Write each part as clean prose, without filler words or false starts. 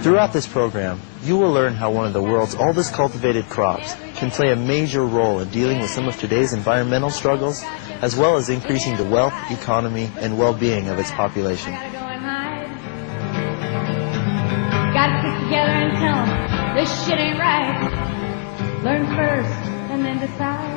Throughout this program, you will learn how one of the world's oldest cultivated crops can play a major role in dealing with some of today's environmental struggles, as well as increasing the wealth, economy, and well-being of its population. Gotta stick together and tell them this shit ain't right. Learn first and then decide.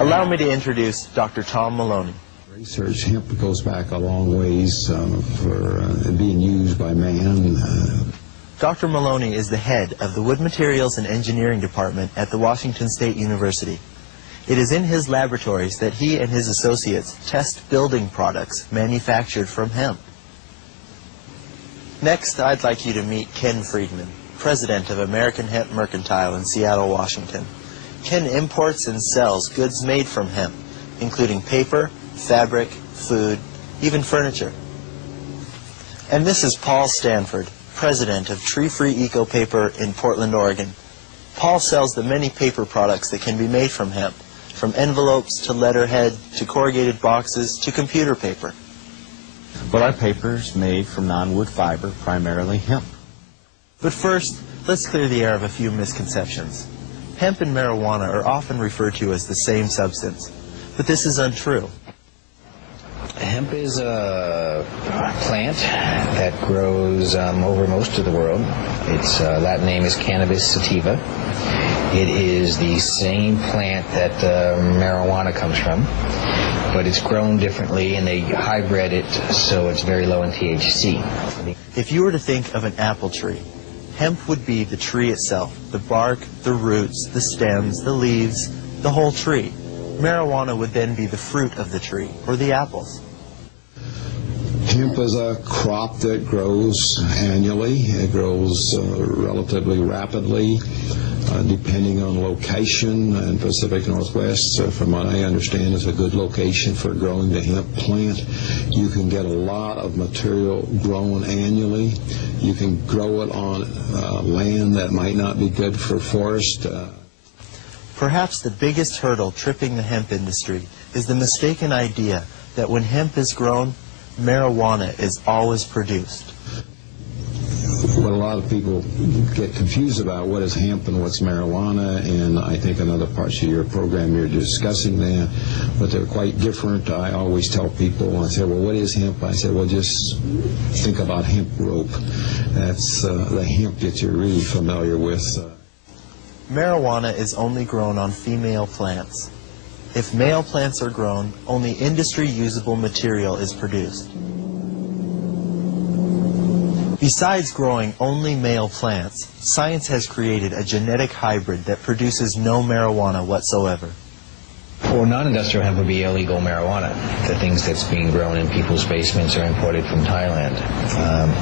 Allow me to introduce Dr. Tom Maloney. Research, hemp goes back a long ways for being used by man. Dr. Maloney is the head of the Wood Materials and Engineering Department at the Washington State University. It is in his laboratories that he and his associates test building products manufactured from hemp. Next, I'd like you to meet Ken Friedman, president of American Hemp Mercantile in Seattle, Washington. Ken imports and sells goods made from hemp, including paper, fabric, food, even furniture. And this is Paul Stanford, president of Tree Free Eco Paper in Portland, Oregon. Paul sells the many paper products that can be made from hemp, from envelopes to letterhead to corrugated boxes to computer paper. Well, our paper is made from non-wood fiber, primarily hemp. But first, let's clear the air of a few misconceptions. Hemp and marijuana are often referred to as the same substance, but this is untrue. Hemp is a plant that grows over most of the world. Its Latin name is Cannabis sativa. It is the same plant that marijuana comes from, but it's grown differently, and they hybrid it so it's very low in THC. If you were to think of an apple tree, hemp would be the tree itself, the bark, the roots, the stems, the leaves, the whole tree. Marijuana would then be the fruit of the tree, or the apples. Hemp is a crop that grows annually. It grows relatively rapidly, depending on location. In Pacific Northwest, from what I understand, is a good location for growing the hemp plant. You can get a lot of material grown annually. You can grow it on land that might not be good for forest. Perhaps the biggest hurdle tripping the hemp industry is the mistaken idea that when hemp is grown, marijuana is always produced. What a lot of people get confused about, what is hemp and what's marijuana, and I think in other parts of your program you're discussing that, but they're quite different. I always tell people, I say, well, what is hemp? I say, well, just think about hemp rope. That's the hemp that you're really familiar with. Marijuana is only grown on female plants. If male plants are grown, only industry-usable material is produced. Besides growing only male plants, science has created a genetic hybrid that produces no marijuana whatsoever. For non-industrial hemp would be illegal marijuana. The things that's being grown in people's basements are imported from Thailand.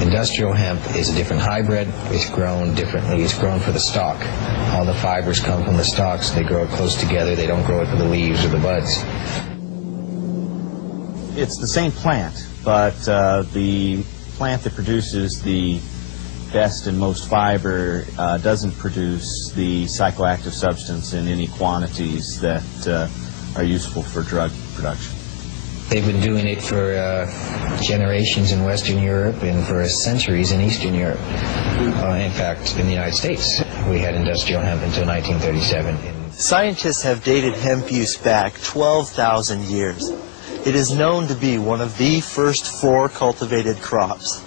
Industrial hemp is a different hybrid. It's grown differently. It's grown for the stalk. All the fibers come from the stalks. They grow it close together. They don't grow it for the leaves or the buds. It's the same plant, but the plant that produces the best and most fiber doesn't produce the psychoactive substance in any quantities that are useful for drug production. They've been doing it for generations in Western Europe and for centuries in Eastern Europe. In fact, in the United States, we had industrial hemp until 1937. Scientists have dated hemp use back 12,000 years. It is known to be one of the first 4 cultivated crops.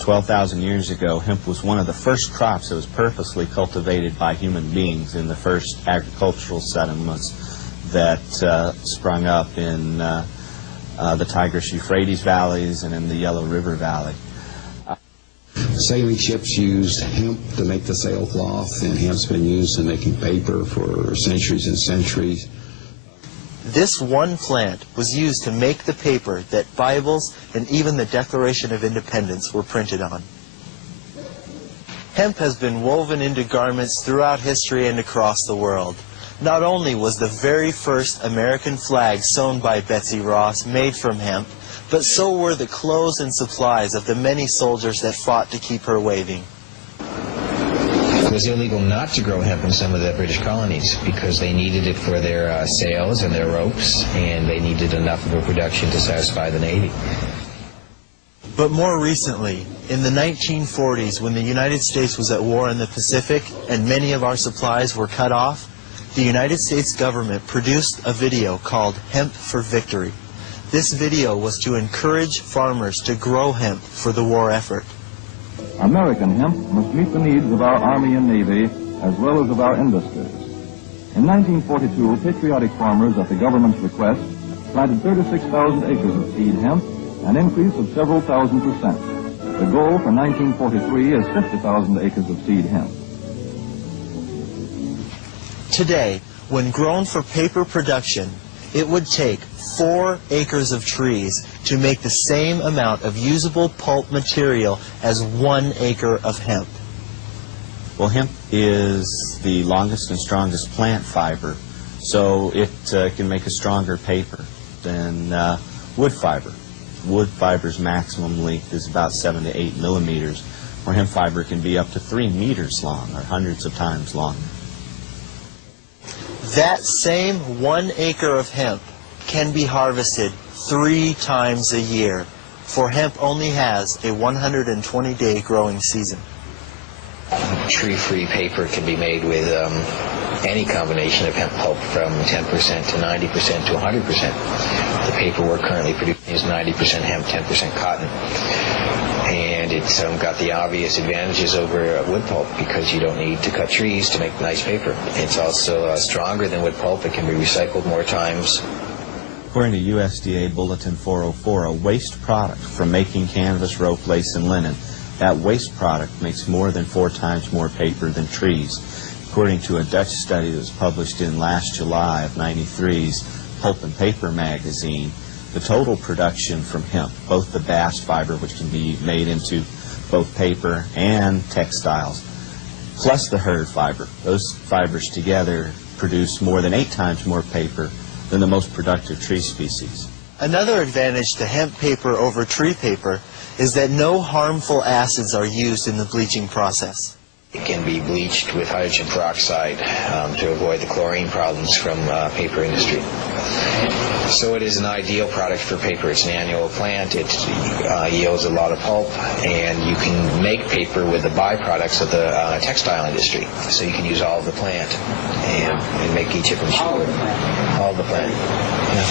12,000 years ago, hemp was one of the first crops that was purposely cultivated by human beings in the first agricultural settlements that sprung up in the Tigris-Euphrates valleys and in the Yellow River Valley. Sailing ships used hemp to make the sailcloth, and hemp's been used in making paper for centuries and centuries. This one plant was used to make the paper that Bibles and even the Declaration of Independence were printed on. Hemp has been woven into garments throughout history and across the world. Not only was the very first American flag sewn by Betsy Ross made from hemp, but so were the clothes and supplies of the many soldiers that fought to keep her waving. was illegal not to grow hemp in some of the British colonies because they needed it for their sails and their ropes, and they needed enough of a production to satisfy the Navy. But more recently, in the 1940s, when the United States was at war in the Pacific and many of our supplies were cut off, the United States government produced a video called Hemp for Victory. This video was to encourage farmers to grow hemp for the war effort. American hemp must meet the needs of our Army and Navy as well as of our industries. In 1942, patriotic farmers, at the government's request, planted 36,000 acres of seed hemp, an increase of several thousand %. The goal for 1943 is 50,000 acres of seed hemp. Today, when grown for paper production, it would take 4 acres of trees to make the same amount of usable pulp material as 1 acre of hemp. Well, hemp is the longest and strongest plant fiber, so it can make a stronger paper than wood fiber. Wood fiber's maximum length is about 7 to 8 millimeters, where hemp fiber can be up to 3 meters long, or hundreds of times longer. That same 1 acre of hemp can be harvested 3 times a year, for hemp only has a 120-day growing season. Tree-free paper can be made with any combination of hemp pulp from 10% to 90% to 100%. The paper we're currently producing is 90% hemp, 10% cotton. And it's got the obvious advantages over wood pulp because you don't need to cut trees to make nice paper. It's also stronger than wood pulp. It can be recycled more times. According to USDA Bulletin 404, a waste product from making canvas, rope, lace, and linen, that waste product makes more than 4 times more paper than trees. According to a Dutch study that was published in last July of '93's Pulp and Paper magazine, the total production from hemp, both the bast fiber, which can be made into both paper and textiles, plus the hurd fiber, those fibers together produce more than 8 times more paper than the most productive tree species. Another advantage to hemp paper over tree paper is that no harmful acids are used in the bleaching process. It can be bleached with hydrogen peroxide to avoid the chlorine problems from paper industry. So it is an ideal product for paper. It's an annual plant. It yields a lot of pulp, and you can make paper with the byproducts of the textile industry. So you can use all of the plant and make each of them cheaper. All of the plant. Yeah.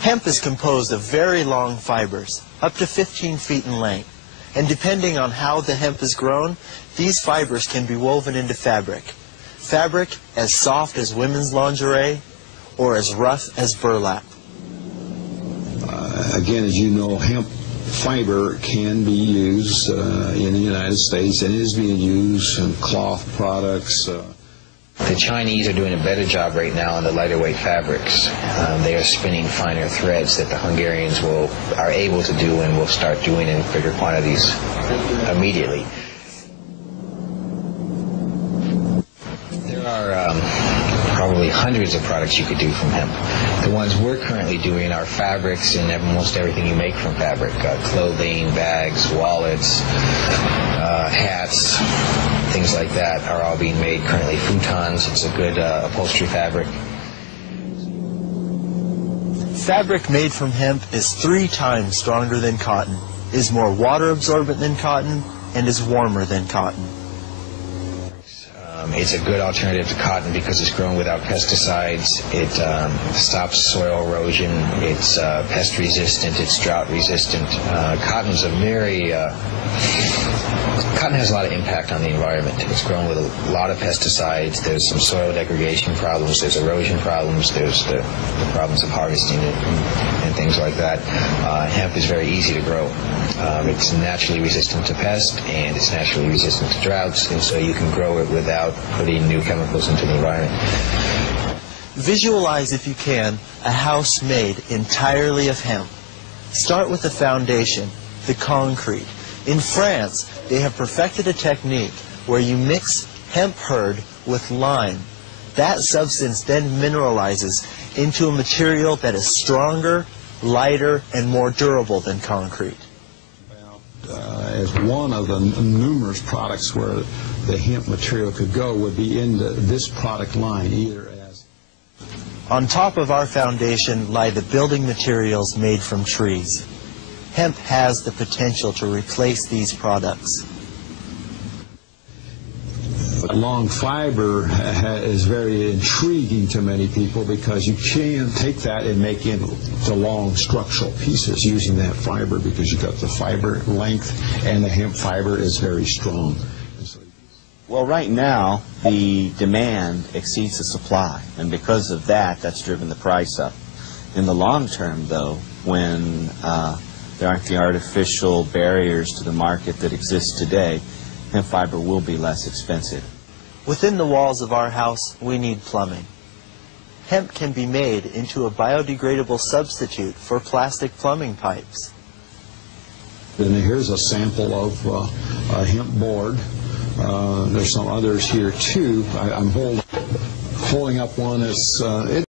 Hemp is composed of very long fibers, up to 15 feet in length. And depending on how the hemp is grown, these fibers can be woven into fabric. Fabric as soft as women's lingerie or as rough as burlap. Again, as you know, hemp fiber can be used in the United States and is being used in cloth products. The Chinese are doing a better job right now on the lighter weight fabrics. They are spinning finer threads that the Hungarians are able to do and will start doing in bigger quantities immediately. There are probably hundreds of products you could do from hemp. The ones we're currently doing are fabrics and almost everything you make from fabric. Clothing, bags, wallets, hats, things like that are all being made currently. Futons, it's a good upholstery fabric. Fabric made from hemp is 3 times stronger than cotton, is more water absorbent than cotton, and is warmer than cotton. It's a good alternative to cotton because it's grown without pesticides. It stops soil erosion. It's pest resistant. It's drought resistant. Cotton has a lot of impact on the environment. It's grown with a lot of pesticides. There's some soil degradation problems. There's erosion problems. There's the problems of harvesting it and things like that. Hemp is very easy to grow. It's naturally resistant to pests, and it's naturally resistant to droughts, and so you can grow it without putting new chemicals into the environment. Visualize, if you can, a house made entirely of hemp. Start with the foundation, the concrete. In France, they have perfected a technique where you mix hemp hurd with lime. That substance then mineralizes into a material that is stronger, lighter, and more durable than concrete. as one of the numerous products where the hemp material could go would be into this product line, either as... On top of our foundation lie the building materials made from trees. Hemp has the potential to replace these products. Long fiber is very intriguing to many people because you can take that and make it into long structural pieces using that fiber, because you've got the fiber length and the hemp fiber is very strong. Well, right now, the demand exceeds the supply, and because of that, that's driven the price up. In the long term, though, when there aren't the artificial barriers to the market that exist today, hemp fiber will be less expensive. Within the walls of our house, we need plumbing. Hemp can be made into a biodegradable substitute for plastic plumbing pipes. And here's a sample of a hemp board. There's some others here too. I'm holding up one.